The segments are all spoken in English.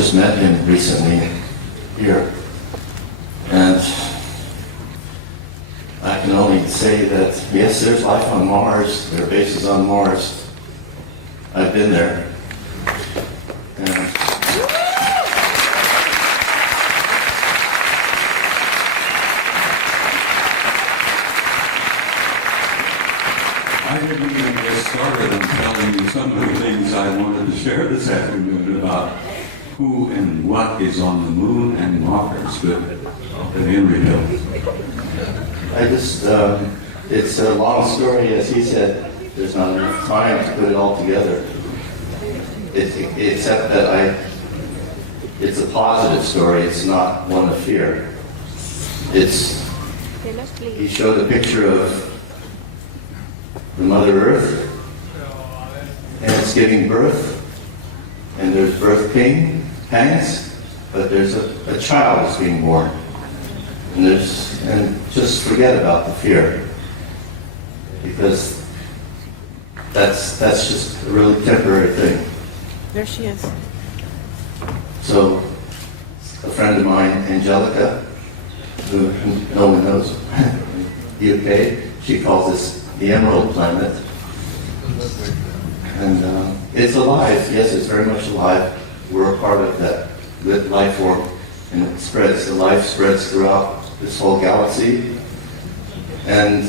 just met him recently here. And I can only say that, yes, there's life on Mars. There are bases on Mars. I've been there. And I didn't even get started on telling you some of the things I wanted to share this afternoon about who and what is on the moon and Mars, but Henry Hill. I just, it's a long story, as he said. There's not enough time to put it all together. Except that it's a positive story. It's not one of fear. He showed a picture of the Mother Earth, and it's giving birth, and there's birth pangs, but there's a child that's being born. And just forget about the fear, because that's just a really temporary thing. There she is. So, a friend of mine, Angelica, who no one knows, UK, she calls this the Emerald Planet. And it's alive. Yes, it's very much alive. We're a part of that life form, and it spreads. The life spreads throughout this whole galaxy. And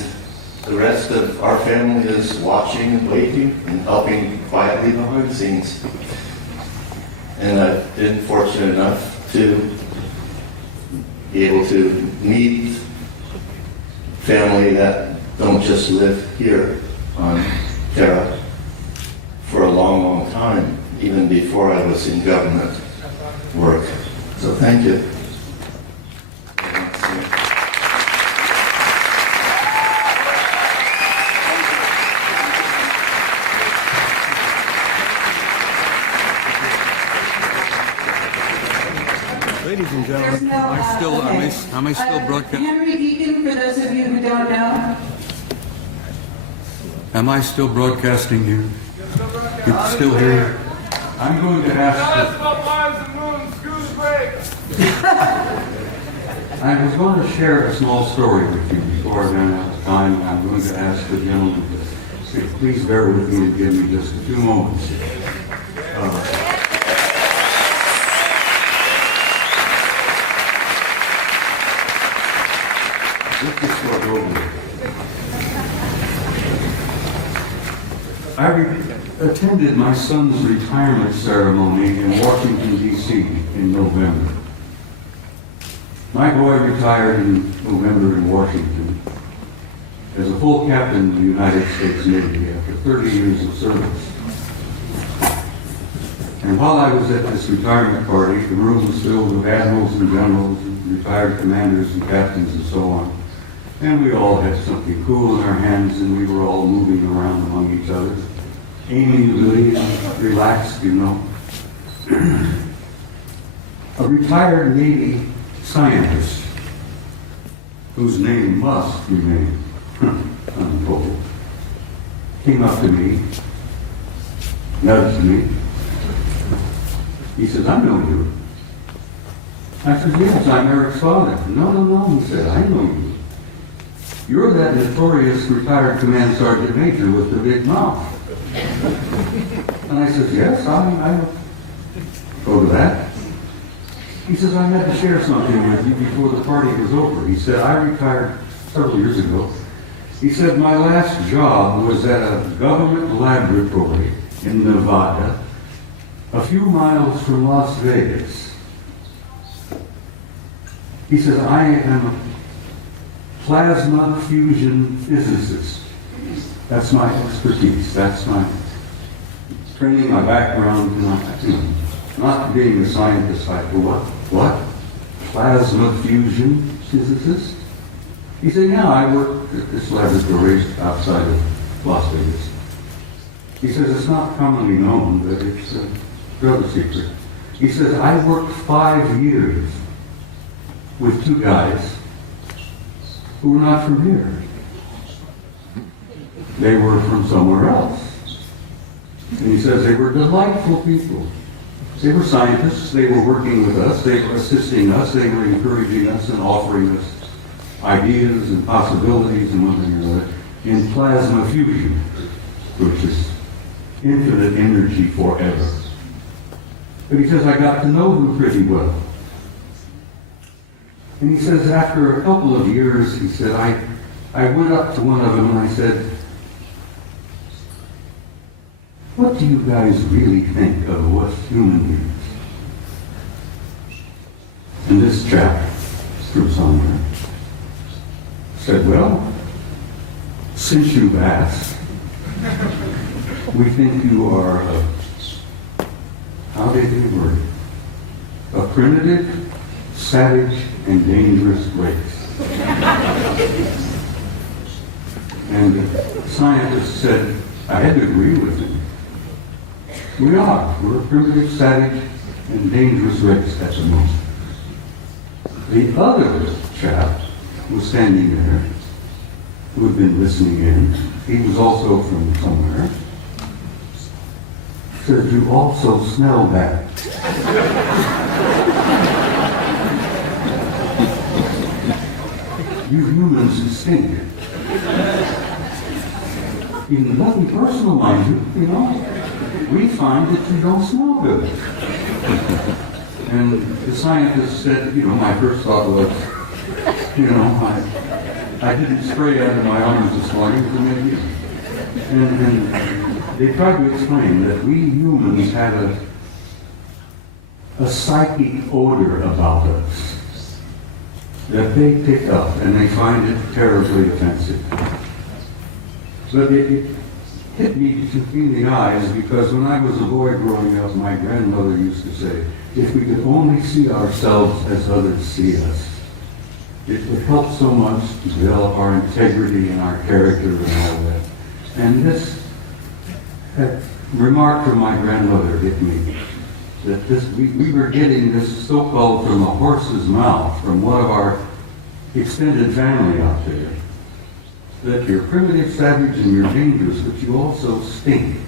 the rest of our family is watching and waiting and helping quietly behind the scenes. And I've been fortunate enough to be able to meet family that don't just live here on Terra for a long, long time, even before I was in government work. So thank you. Ladies and gentlemen, am I still broadcasting? Henry Deacon, for those of you who don't know. Am I still broadcasting here? It's still here. I'm going to ask. I was going to share a small story with you before I ran out of time. I'm going to ask the gentleman to please bear with me and give me just a few moments. Let this start over. I attended my son's retirement ceremony in Washington, D.C. in November. My boy retired in November in Washington as a full captain in the United States Navy after 30 years of service. And while I was at this retirement party, the room was filled with admirals and generals, and retired commanders and captains and so on. And we all had something cool in our hands, and we were all moving around among each other, amiably and relaxed, you know. A retired Navy scientist, whose name must remain untold, came up to me, nudged me. He says, "I know you." I said, "Yes, I'm Eric's father." No, he said, "I know you. You're that notorious retired command sergeant major with the big mouth." And I said, "Yes, I go to that." He says, "I had to share something with you before the party was over." He said, "I retired several years ago." He said, "My last job was at a government laboratory in Nevada, a few miles from Las Vegas." He says, "I am a plasma fusion physicist. That's my expertise. That's my training, my background, not being a scientist." I thought, what? Plasma fusion physicist? He said, "Yeah, I work at this laboratory outside of Las Vegas." He says, "It's not commonly known, but it's a rather secret." He says, "I worked 5 years with 2 guys who were not from here. They were from somewhere else." And he says, "They were delightful people. They were scientists, they were working with us, they were assisting us, they were encouraging us and offering us ideas and possibilities and one thing or another in plasma fusion, which is infinite energy forever. But he says, I got to know them pretty well. And he says, after a couple of years, he said, I went up to one of them and I said, what do you guys really think of us human beings? And this chap, from somewhere, said, well, since you've asked, we think you are how did he word it? A primitive, savage, and dangerous race. And the scientist said, I had to agree with him. We are. We're a primitive, savage, and dangerous race at the moment. The other chap was standing there, who had been listening in. He was also from somewhere. Said, you also smell bad. You humans stink. Even nothing personal, mind you, we find that you don't smell good. And the scientist said, my first thought was, I didn't spray out of my arms this morning for many years. And they tried to explain that we humans have a psychic odor about us that they pick up and they find it terribly offensive. But it hit me in the eyes because when I was a boy growing up, my grandmother used to say, if we could only see ourselves as others see us, it would help so much to develop our integrity and our character and all that. And that remark from my grandmother hit me, that we were getting this so-called from a horse's mouth, from one of our extended family out there, that you're primitive, savage, and you're dangerous, but you also stink.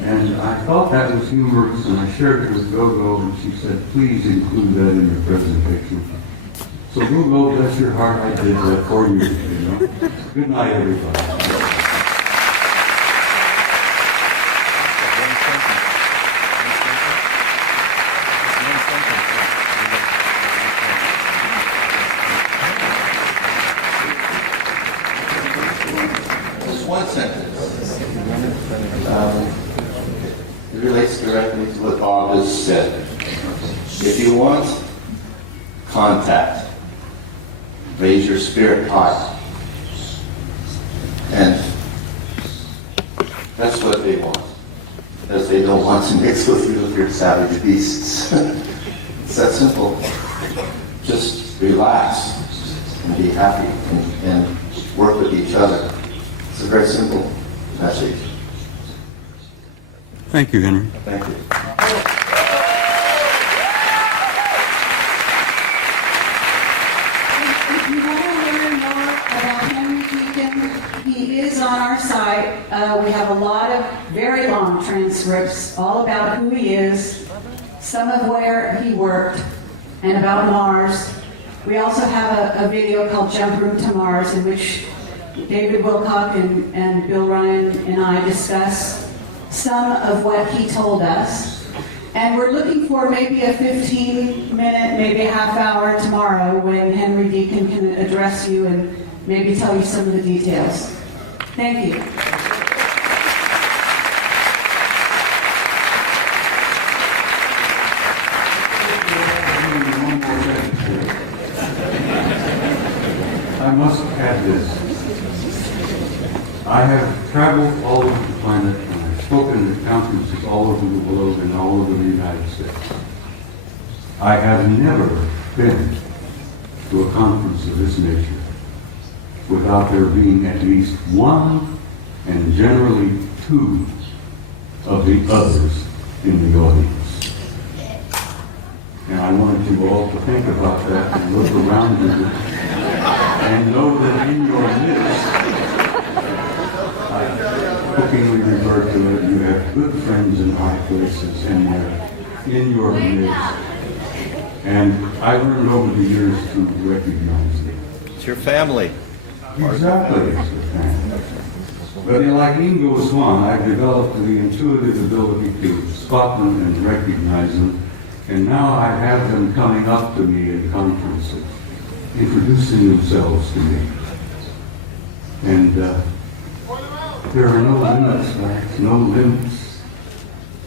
And I thought that was humorous, and I shared it with Gogo, and she said, please include that in your presentation. So Gogo, bless your heart, I did that for you, Good night, everybody. One sentence. It relates directly to what Bob has said. If you want contact, raise your spirit high. And that's what they want. Because they don't want to mix with you with your savage beasts. It's that simple. Just relax and be happy and work with each other. It's a very simple message. Thank you, Henry. Thank you. If you want to learn more about Henry Deacon, he is on our site. We have a lot of very long transcripts all about who he is, some of where he worked, and about Mars. We also have a video called Jump Room to Mars, in which David Wilcock and Bill Ryan and I discuss some of what he told us. And we're looking for maybe a 15-minute, maybe a half hour tomorrow when Henry Deacon can address you and maybe tell you some of the details. Thank you. I must add this. I have traveled all over the planet and I've spoken at conferences all over the globe and all over the United States. I have never been to a conference of this nature without there being at least one and generally two of the others in the audience. And I wanted you all to think about that and look around you and know that in your midst, I jokingly refer to it, you have good friends in high places, and in your midst. And I learned over the years to recognize it. It's your family. Exactly, it's the family. But like Ingo Swan, I've developed the intuitive ability to spot them and recognize them. And now I have them coming up to me in conferences, introducing themselves to me. And there are no limits, right? No limits.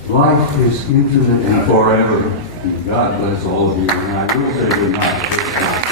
Life is infinite and forever. And God bless all of you. And I will say good night.